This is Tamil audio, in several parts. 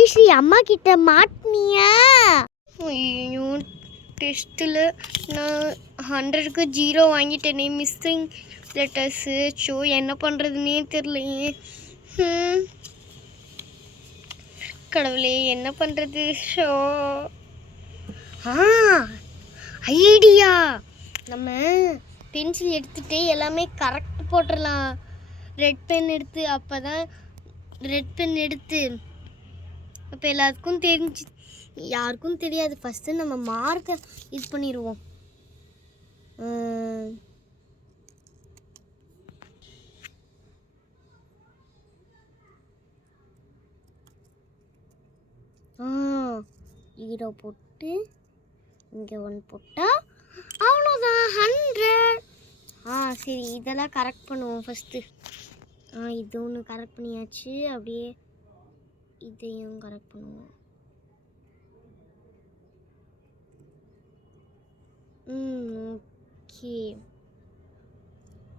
ஐஸ்ரீ அம்மா கிட்ட மாட்டினியா? ஐயோ டெஸ்ட்டில் நான் 100க்கு 0 வாங்கிட்டேனே. Missing letters. ஷோ என்ன பண்ணுறதுனே தெரியலையே. கடவுளே என்ன பண்ணுறது? ஷோ ஐடியா, நம்ம பென்சில் எடுத்துகிட்டு எல்லாமே கரெக்ட் போட்டுடலாம். ரெட் பென் எடுத்து அப்போ எல்லாத்துக்கும் தெரிஞ்சு யாருக்கும் தெரியாது. ஃபஸ்ட்டு நம்ம மார்க்கை இது பண்ணிடுவோம். ஜீரோ போட்டு இங்கே 1 போட்டால் அவ்வளோதான் 100. சரி இதெல்லாம் கரெக்ட் பண்ணுவோம் ஃபஸ்ட்டு. இது ஒன்று கரெக்ட் பண்ணியாச்சு. அப்படியே இதையும் கரெக்ட் பண்ணுவோம். ஓகே,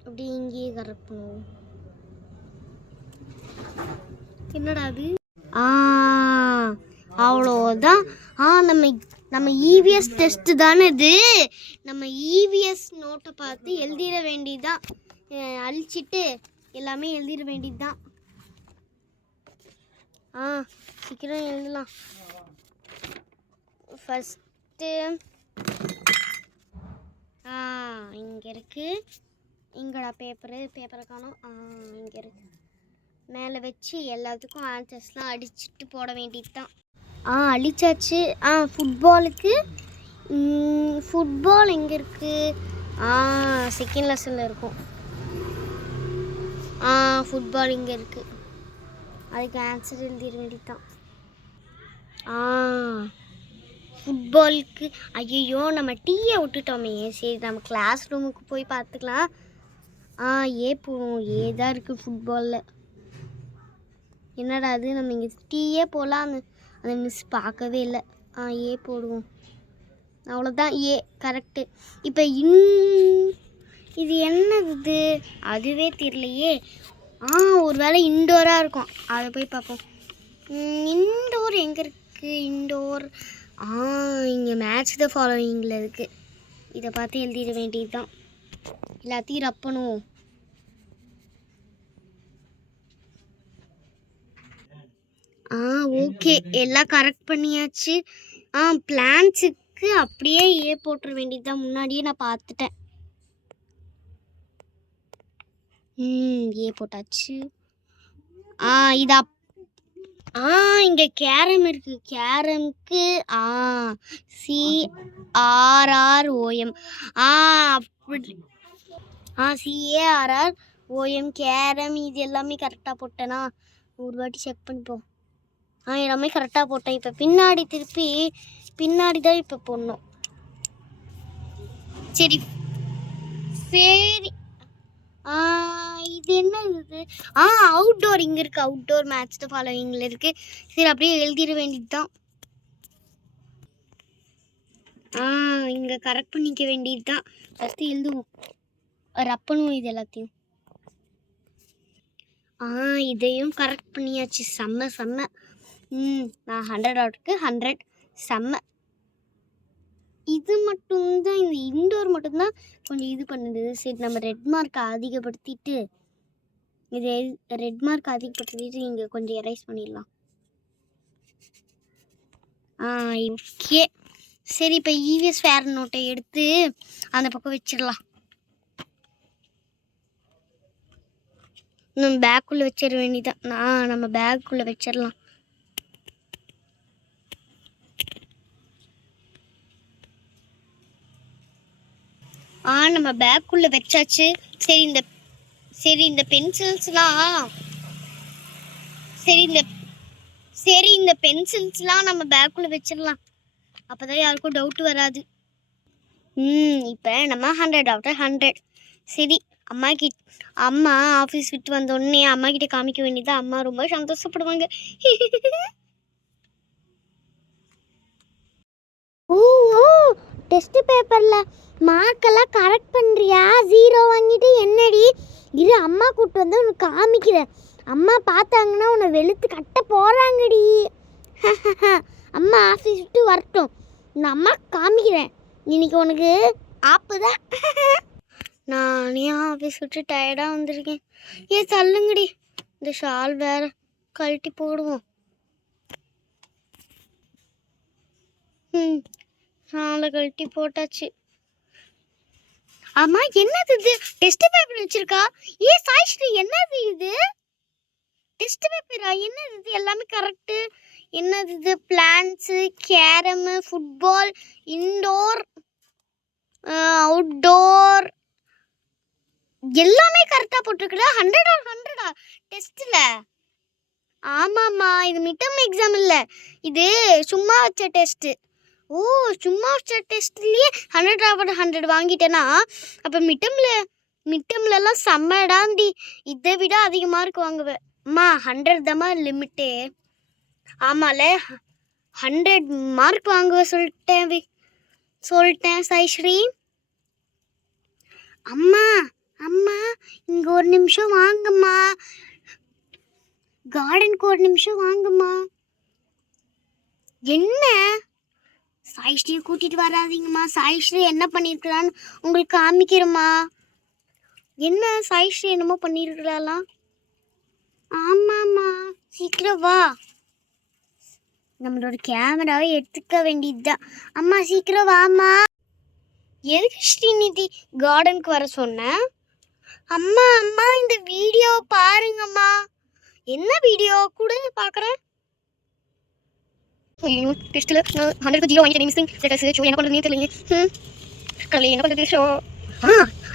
அப்படியே இங்கேயே கரெக்ட் பண்ணுவோம். என்னடா அது? அவ்வளோதான். நம்ம இவிஎஸ் டெஸ்ட்டு தானே இது. நம்ம இவிஎஸ் நோட்டை பார்த்து எழுதிட வேண்டியதுதான். அழிச்சிட்டு எல்லாமே எழுதிட வேண்டியதுதான். சீக்கிரம் எழுதலாம். ஃபஸ்ட்டு இங்கே இருக்குது. இங்கடா பேப்பரை காணோம். இங்கே இருக்குது. மேலே வச்சு எல்லாத்துக்கும் ஆன்சர்ஸ்லாம் அடிச்சுட்டு போட வேண்டியது தான். அழிச்சாச்சு. ஃபுட்பால் எங்கே இருக்குது? செகண்ட் லெசனில் இருக்கும். ஃபுட்பால் இங்கே இருக்குது. அதுக்கு ஆன்சர் எழுதிட வேண்டியது தான். ஃபுட்பாலுக்கு ஐயோ நம்ம டீயை விட்டுட்டோமே. சரி நம்ம கிளாஸ் ரூமுக்கு போய் பார்த்துக்கலாம். போவோம். ஏதான் இருக்குது ஃபுட்பாலில். என்னடா அது, நம்ம இங்கே டீயே போகலாம். அந்த மிஸ் பார்க்கவே இல்லை. போடுவோம். அவ்வளோதான். கரெக்டு. இப்போ இது என்னது? அதுவே தெரியலையே. ஒரு வேளை இன்டோராக இருக்கும். அதை போய் பார்ப்போம். இன்டோர் எங்கே இருக்குது? இன்டோர் இங்கே மேட்ச் த ஃபாலோயிங்கில் இருக்குது. இதை பார்த்து எழுதிட வேண்டியது தான். எல்லாத்தையும் ரப்பணும். ஓகே, எல்லாம் கரெக்ட் பண்ணியாச்சு. பிளான்ஸுக்கு அப்படியே போட்டுற வேண்டியது தான். முன்னாடியே நான் பார்த்துட்டேன். போட்டாச்சு. இது இங்கே கேரம் இருக்குது. கேரம்க்கு CARROM. அப்படி CARROM கேரம். இது எல்லாமே கரெக்டாக போட்டேனா? ஒரு வாட்டி செக் பண்ணிப்போம். எல்லாமே கரெக்டாக போட்டேன். இப்போ பின்னாடி தான் இப்போ போடணும். சரி இது என்ன இது? அவுட்டோர் இங்கே இருக்குது. அவுட்டோர் மேட்ச் த ஃபாலோயிங்கில் இருக்குது. சரி அப்படியே எழுதிட வேண்டியது தான். இங்கே கரெக்ட் பண்ணிக்க வேண்டியது தான். ஃபஸ்ட்டு எழுதுவோம். ரப்பனும் இது எல்லாத்தையும். இதையும் கரெக்ட் பண்ணியாச்சு. செம்ம. நான் 100 அவுட்டுக்கு 100. செம்ம. இது மட்டும்தான், இந்த இன்டோர் மட்டும்தான் கொஞ்சம் இது பண்ணுது. சரி நம்ம ரெட் மார்க்கை அதிகப்படுத்திட்டு இங்கே கொஞ்சம் எரேஸ் பண்ணிடலாம். ஓகே. சரி இப்போ இவிஎஸ் ஃபேர் நோட்டை எடுத்து அந்த பக்கம் வச்சிடலாம். நம்ம பேக்குள்ளே வச்சிட வேண்டியதான். நம்ம பேக்குள்ளே வச்சிடலாம். நம்ம பேக்குள்ளே வச்சாச்சு. சரி இந்த பென்சில்ஸ்லாம் இந்த பென்சில்ஸ்லாம் நம்ம பேக்குள்ளே வச்சிடலாம். அப்போ தான் யாருக்கும் டவுட் வராது. இப்போ நம்ம 100 out of 100. சரி அம்மா ஆஃபீஸ் விட்டு வந்தோடனே அம்மா கிட்ட காமிக்க வேண்டியது. அம்மா ரொம்ப சந்தோஷப்படுவாங்க. டெஸ்ட் பேப்பரில் மார்க்கெல்லாம் கரெக்ட் பண்ணுறியா? 0 வாங்கிட்டு என்னடி? இரு அம்மா கூப்பிட்டு வந்து உனக்கு காமிக்கிறேன். அம்மா பார்த்தாங்கன்னா உன்னை வெளுத்து கட்ட போகிறாங்கடி. அம்மா ஆஃபீஸ் விட்டு வரட்டும், நான் அம்மா காமிக்கிறேன். இன்னைக்கு உனக்கு ஆப்பு தான். நானே ஆஃபீஸ் விட்டு டயர்டாக வந்திருக்கேன். தள்ளுங்கடி, இந்த ஷால் வேற கழட்டி போடுவோம். ஷாலை கழட்டி போட்டாச்சு. ஆமா, என்னது இது? டெஸ்ட் பேப்பர் வச்சிருக்கா? சாய்ஸ்ரீ, என்னது இது? டெஸ்ட் பேப்பரா? என்னது இது? எல்லாமே கரெக்டு. என்னது இது? Plants, carrom, football, indoor, outdoor, எல்லாமே கரெக்டாக போட்டிருக்குடா. 100 டெஸ்ட்டில். ஆமாம்மா, இது மிட்டம் எக்ஸாம் இல்லை, இது சும்மா வச்ச டெஸ்ட்டு. ஓ, சும்மா வச்ச டெஸ்ட்லேயே 100 வாங்கிட்டேன்னா அப்போ மிட்டம்லலாம் செம்மடாண்டி. இதை விட அதிக மார்க் வாங்குவேன். அம்மா 100 தாம்மா லிமிட்டே. ஆமால, 100 மார்க் வாங்குவேன் சொல்லிட்டேன் சாய்ஸ்ரீ. அம்மா அம்மா, இங்கே ஒரு நிமிஷம் வாங்கம்மா, கார்டனுக்கு ஒரு நிமிஷம் வாங்கம்மா. என்ன? சாய்ஸ்ரீ கூட்டிட்டு வராதீங்கம்மா. சாய்ஸ்ரீ என்ன பண்ணிருக்கலான்னு உங்களுக்கு காமிக்கிறேம்மா. என்ன சாய்ஸ்ரீ என்னமோ பண்ணிருக்கலாம்லாம். ஆமாம்மா, சீக்கிரம் வா. நம்மளோட கேமராவை எடுத்துக்க வேண்டியதுதான். அம்மா சீக்கிரம் வாம்மா. எதுக்கு ஸ்ரீநிதி கார்டனுக்கு வர சொன்னேன்? அம்மா அம்மா, இந்த வீடியோ பாருங்கம்மா. என்ன வீடியோ கூட பார்க்குறேன்? டெஸ்ட்டில் 100க்கு 0 வாங்கிட்டேன். Missing letters show. என்ன பண்ணுறது தெரியலைங்க. கடலை என்ன பண்ணுறது ஷோ.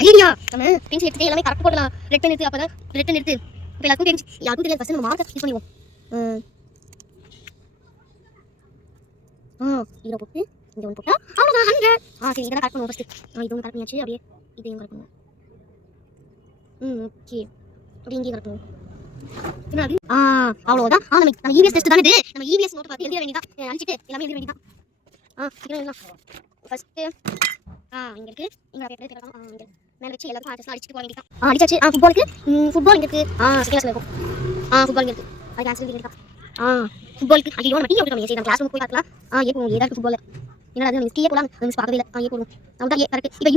ஐயா, நம்ம பென்சில் எடுத்துட்டு எல்லாமே கரெக்ட் போடலாம். ரெட் நிறுத்து, அப்போ தான் ரெட் நிறுத்து. இப்போ எல்லாருக்கும் தெரிஞ்சு, யாருக்கும் தெரியாது. ஃபஸ்ட்டு நம்ம மார்க்கை யூஸ் பண்ணிடுவோம். இதில் போட்டு இங்கே ஒன்று போட்டா அவ்வளோதான் 100. சரி, இதெல்லாம் கரெக்ட் பண்ணுவோம் ஃபஸ்ட்டு. இது ஒன்று கரெக்ட் பண்ணியாச்சு. அப்படியே இதையும் கரெக்ட் பண்ணுவோம். ஓகே, அப்படியே இங்கேயும் கரெக்ட் பண்ணுவோம். என்னது? அவ்வளோதான். நம்ம இவிஎஸ் டெஸ்ட் தானே இது. நம்ம இவிஎஸ் நோட்டை பார்த்து எழுத வேண்டியதான். அழிச்சிட்டு எல்லாமே எழுத வேண்டியதான். சீக்கிரம் ஃபஸ்ட்டு இங்கே இருக்குது. இங்கே பேப்பர் தேவைப்படும். இங்கே மேலே வச்சு எல்லாருக்கும் டெஸ்ட்லாம் அடிச்சுட்டு போக வேண்டியதான். அடிச்சாச்சு. ஃபுட்பால் இங்கே இருக்குது. செகண்ட் கிளாஸில் இருக்கும். ஃபுட்பால் இங்கே இருக்குது. அது ஆன்சர் வேண்டியதான். ஃபுட்பாலுக்கு ஐயோ, நம்ம டீ விட்டு நம்ம கிளாஸ் ரூம் போய் பார்க்கலாம். போடுவோம். ஏதா இருக்குது ஃபுட்பால். என்னடா அது? டீயே போகலாம். மிஸ் பார்க்கவே இல்லை. போடுவோம். அதான் கரெக்ட். இப்போ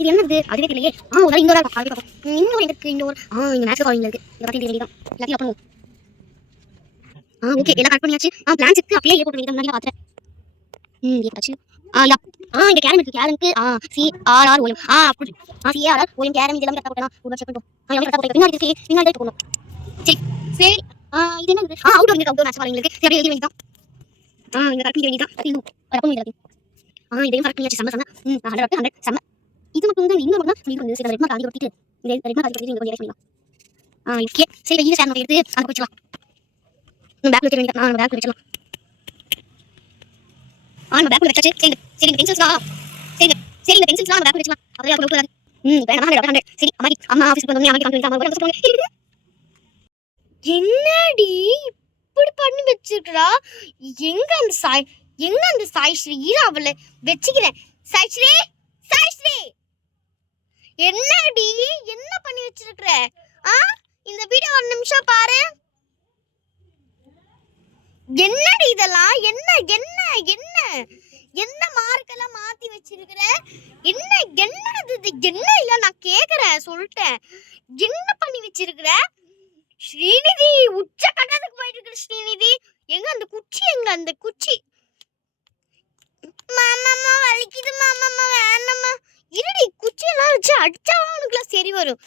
இது என்னது? அதுவே தெரியலையே. ஒரு இன்னொரு இருக்கும். அதுவே பார்ப்போம். இன்னொரு இருக்குது. இன்னொரு இங்கே மேட்ச் காலிங் இருக்குது. இதை பற்றி தெரிய வேண்டியதான். எல்லாத்தையும் பண்ணுவோம். ஓகே, எல்லாம் கரெக்ட் பண்ணியாச்சு. பிளான்ஸ் இருக்கு. அப்படியே போட்டு வேண்டியதான். முன்னாடி பார்த்துறேன். ஏதாச்சு இங்கே கேரம் இருக்குது. கேரமுக்கு CRROM. அப்படி CRROM கேரம் இதெல்லாம் கரெக்டாக போட்டேன். ஒரு செக் பண்ணுவோம். எல்லாம் கரெக்டாக போட்டேன். பின்னாடி போகணும். சரி சரி. இது என்ன? அவுட்டோர் இருக்கு. அவுட்டோர் மேட்ச் காலிங் இருக்குது. சரி, எழுதி வேண்டியதான். இங்கே கரெக்ட் பண்ணி வேண்டியதான். அப்போ இதையும் கரெக்ட் பண்ணியாச்சு. செம்ம 100 செம்ம. இது மட்டும் தான் இன்னும் மட்டும் தான் வந்து ரெட் மார்க் ஆகி ஒட்டிட்டு இந்த ரெட் மார்க் ஆகி ஒட்டிட்டு இங்கே கொஞ்சம் பண்ணிடலாம். ஓகே, சரி. இது ஷேர் எடுத்து அங்கே வச்சுக்கலாம். பேக் வைக்க வேண்டியதான். நம்ம பேக் வச்சிடலாம். நம்ம பேக் வச்சாச்சு. சரி இந்த பென்சில்ஸ்லாம் சரி இந்த பென்சில்ஸ்லாம் நம்ம பேக் வச்சிடலாம். அப்படியே அப்போ கூடாது. வேணாம் 100. சரி, அம்மா ஆஃபீஸ்க்கு வந்து அம்மா கிட்ட காமிக்கலாம். என்னடி இப்படி பண்ணி வச்சிருக்கா? எங்க அந்த சாய்ஸ்ரீ? அவளை வச்சுக்கிறேன். சாய்ஸ்ரீ, என்னடி என்ன பண்ணி வச்சிருக்கிற? இந்த வீடியோ ஒரு நிமிஷம் பாரு. என்னடி இதெல்லாம்? என்ன மார்க்கெல்லாம் மாத்தி வச்சிருக்கிற? என்னது இது? என்ன இல்ல, நான் கேக்குறேன், சொல்லிட்டேன். என்ன பண்ணி வச்சிருக்கிற? ஸ்ரீநிதி, உச்ச கட்டத்துக்கு போயிட்டு இருக்கிற ஸ்ரீநிதி. எங்க அந்த குச்சி? மாமாமா வலிக்குது மாமாமா, வேணாமா. இருடி, குச்சியெல்லாம் வச்சு அடிச்சாவா உனக்குலாம் சரி வரும்.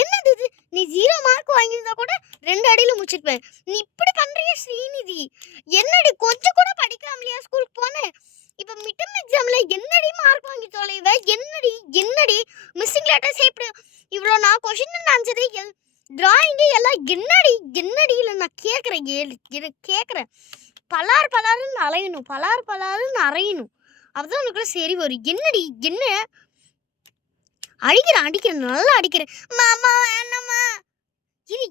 என்னது இது? நீ 0 மார்க் வாங்கியிருந்தா கூட 2 அடியில முடிச்சிருப்பேன். நீ இப்படி பண்றிய ஸ்ரீநிதி? என்னடி, கொஞ்சம் கூட படிக்காமலையா ஸ்கூலுக்கு போனேன்? இப்ப மிட்டம் எக்ஸாம்ல என்னடி மார்க் வாங்கி தொலைவ? என்னடி மிஸ்ஸிங் லெட்டர்ஸ் இப்படி இவ்வளோ நான் கொஸ்டின் ஆன்சரே டிராயிங் எல்லாம் என்னடி இல்லை நான் கேட்குறேன். பலாருன்னு அலையணும். அப்பதான் உனக்குள்ள சரி வரும். என்னடி என்ன அடிக்கிறேன், நல்லா அடிக்கிறேன். மாமா வேணாமா, இரு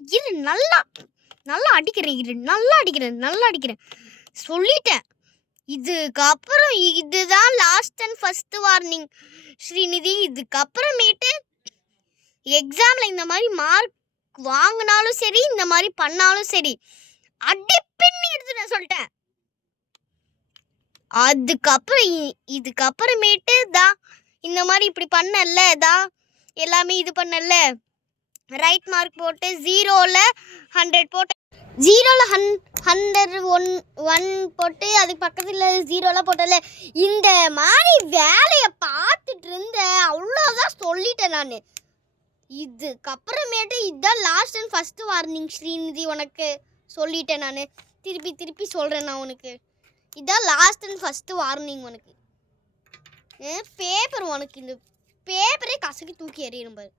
நல்லா அடிக்கிறேன். சொல்லிட்டேன். இதுக்கப்புறம் இதுதான் last and first warning Srinidhi. இதுக்கப்புறமேட்டு எக்ஸாம்ல இந்த மாதிரி மார்க் வாங்கினாலும் சரி, இந்த மாதிரி பண்ணாலும் சரி, அடி பின்னி எடுத்துட்டேன் சொல்லிட்டேன். அதுக்கப்புறம் இதுக்கப்புறமேட்டு தான் இந்த மாதிரி இப்படி பண்ணல தான் எல்லாமே இது பண்ணல ரைட் மார்க் போட்டு 0ல் 100 போட்டு 0ல் 100 1 போட்டு அதுக்கு பக்கத்தில் 0லாம் போட்டல இந்த மாதிரி வேலையை பார்த்துட்டு இருந்தேன். அவ்வளோதான் சொல்லிட்டேன் நான். இதுக்கப்புறமேட்டு இதுதான் last and first warning Srinidhi, உனக்கு சொல்லிட்டேன் நான். திருப்பி சொல்கிறேன் நான் உனக்கு. இதுதான் லாஸ்ட் அண்ட் ஃபஸ்ட்டு வார்னிங் உனக்கு. பேப்பர் உனக்கு இந்த பேப்பரே கசக்கி தூக்கி எறியணும் பாரு.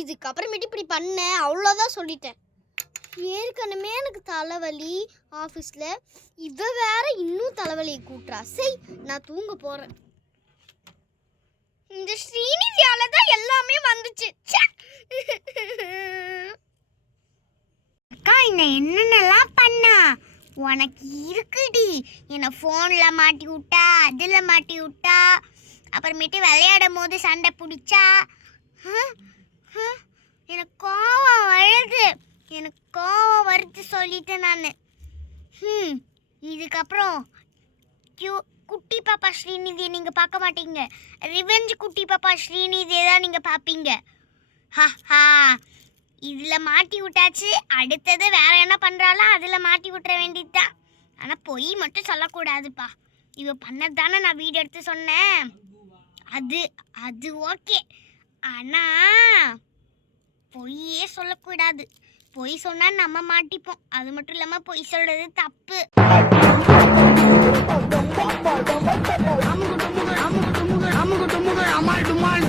இதுக்கப்புறமேட்டு இப்படி பண்ணேன், அவ்வளோதான் சொல்லிட்டேன். ஏற்கனவே எனக்கு தலைவலி ஆஃபீஸில், இவ வேற இன்னும் தலைவலியை கூட்டுறா. சரி, நான் தூங்க போகிறேன். இந்த ஸ்ரீநிதியால தான் எல்லாமே வந்துச்சு. அக்கா என்ன என்னென்னலாம் பண்ணா உனக்கு இருக்குடி. என்னை ஃபோனில் மாட்டி விட்டா, அதில் மாட்டி விட்டா, அப்புறமேட்டு விளையாடும் போது சண்டை பிடிச்சா. எனக்கு கோவம் வருது, எனக்கு கோவம் வருது சொல்லிட்டேன் நான். இதுக்கப்புறம் குட்டி பாப்பா ஸ்ரீநிதியை நீங்கள் பார்க்க மாட்டீங்க. ரிவெஞ்ச் குட்டி பாப்பா ஸ்ரீநிதியை தான் நீங்கள் பார்ப்பீங்க. ஹா, இதில் மாட்டி விட்டாச்சு. அடுத்தது வேற என்ன பண்ணுறாலும் அதில் மாட்டி விட்டுற வேண்டியது தான். ஆனால் பொய் மட்டும் சொல்லக்கூடாதுப்பா. இவ பண்ணது தானே நான் வீடியோ எடுத்து சொன்னேன். அது ஓகே. ஆனால் பொய்யே சொல்லக்கூடாது. பொய் சொன்னால் நம்ம மாட்டிப்போம். அது மட்டும் இல்லாமல் பொய் சொல்கிறது தப்பு. அமுகு டுமுகு அமால் டுமால்